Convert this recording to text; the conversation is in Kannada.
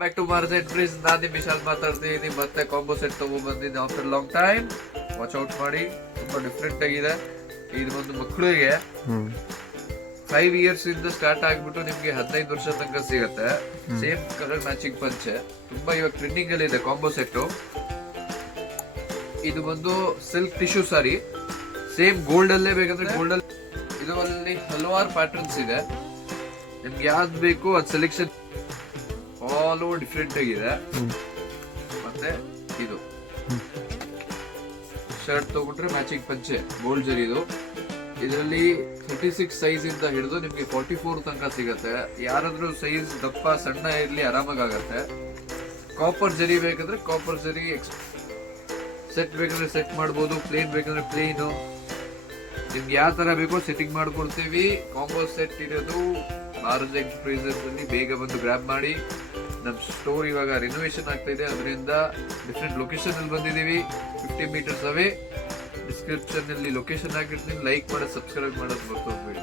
Back to Mars entries. ನಾನು ನಿಮ್ ವಿಶಾಲ್ ಮಾತಾಡ್ತಿದ್ದೀನಿ. ಮತ್ತೆ ಕಾಂಬೋ ಸೆಟ್ ತಗೊಂಡ್ಬಂದಿದ್ದೆ after long time. Watch out ಮಾಡಿ, ತುಂಬಾ ಡಿಫ್ರೆಂಟ್ ಆಗಿದೆ. ಇದು ಒಂದು ಮಕ್ಕಳಿಗೆ 5 years ಇಂದ ಸ್ಟಾರ್ಟ್ ಆಗ್ಬಿಟ್ಟು ನಿಮ್ಗೆ 15 ವರ್ಷ ತನಕ ಸಿಗತ್ತೆ. ಸೇಮ್ ಕಲರ್ ಮ್ಯಾಚಿಂಗ್ ಪಂಚೆ, ತುಂಬಾ ಇವಾಗ ಟ್ರೆಂಡಿಂಗ್ ಅಲ್ಲಿ ಇದೆ ಕಾಂಬೋ ಸೆಟ್. ಇದು ಬಂದು ಸಿಲ್ಕ್ ಟಿಶ್ಯೂ ಸಾರಿ, ಸೇಮ್ ಗೋಲ್ಡ್ ಅಲ್ಲೇ ಬೇಕಂದ್ರೆ ಗೋಲ್ಡ್ ಅಲ್ಲಿ. ಇದು ಅಲ್ಲಿ ಹಲವಾರು ಪ್ಯಾಟರ್ನ್ಸ್ ಇದೆ, ನಿಮ್ಗೆ ಯಾವ್ದು ಬೇಕು ಅದು ಸೆಲೆಕ್ಷನ್. ಆಲ್ ಓವರ್ ಡಿಫ್ರೆಂಟ್ ಆಗಿದೆ. ಮತ್ತೆ ಇದು ಶರ್ಟ್ ತಗೊಂಡ್ರೆ ಮ್ಯಾಚಿಂಗ್ ಪಂಚೆ ಗೋಲ್ಡ್ ಜರಿದು. ಇದರಲ್ಲಿ 36 ಸೈಜ್ ಇಂದ ಹಿಡಿದು ನಿಮ್ಗೆ 44 ತನಕ ಸಿಗತ್ತೆ. ಯಾರಾದ್ರೂ ಸೈಜ್ ದಪ್ಪ ಸಣ್ಣ ಇರ್ಲಿ ಆರಾಮಾಗತ್ತೆ. ಕಾಪರ್ ಜರಿ ಬೇಕಂದ್ರೆ ಕಾಪರ್ ಜರಿ, ಸೆಟ್ ಬೇಕಂದ್ರೆ ಸೆಟ್ ಮಾಡ್ಬೋದು, ಪ್ಲೇನ್ ಬೇಕಂದ್ರೆ ಪ್ಲೇನು. ನಿಮ್ಗೆ ಯಾವ ತರ ಬೇಕೋ ಸೆಟ್ಟಿಂಗ್ ಮಾಡ್ಕೊಡ್ತೀವಿ. ಕಾಂಬೋ ಸೆಟ್ ಇರೋದು ಮಾರುತಿ ಎಂಟರ್ಪ್ರೈಸಸ್ ಅಲ್ಲಿ. ಬೇಗ ಬಂದು ಗ್ರಾಬ್ ಮಾಡಿ. ನಮ್ಮ ಸ್ಟೋರ್ ಇವಾಗ ರಿನೋವೇಷನ್ ಆಗ್ತಾ ಇದೆ, ಅದರಿಂದ ಡಿಫ್ರೆಂಟ್ ಲೊಕೇಶನ್ ಅಲ್ಲಿ ಬಂದಿದ್ದೀವಿ. 50 meters ಅವೇ. ಡಿಸ್ಕ್ರಿಪ್ಷನ್ ಅಲ್ಲಿ ಲೊಕೇಶನ್ ಹಾಕಿರ್ತೀನಿ. ಲೈಕ್ ಮಾಡೋದು, ಸಬ್ಸ್ಕ್ರೈಬ್ ಮಾಡೋದು ಮರ್ತೋಗ್ಬೇಡಿ.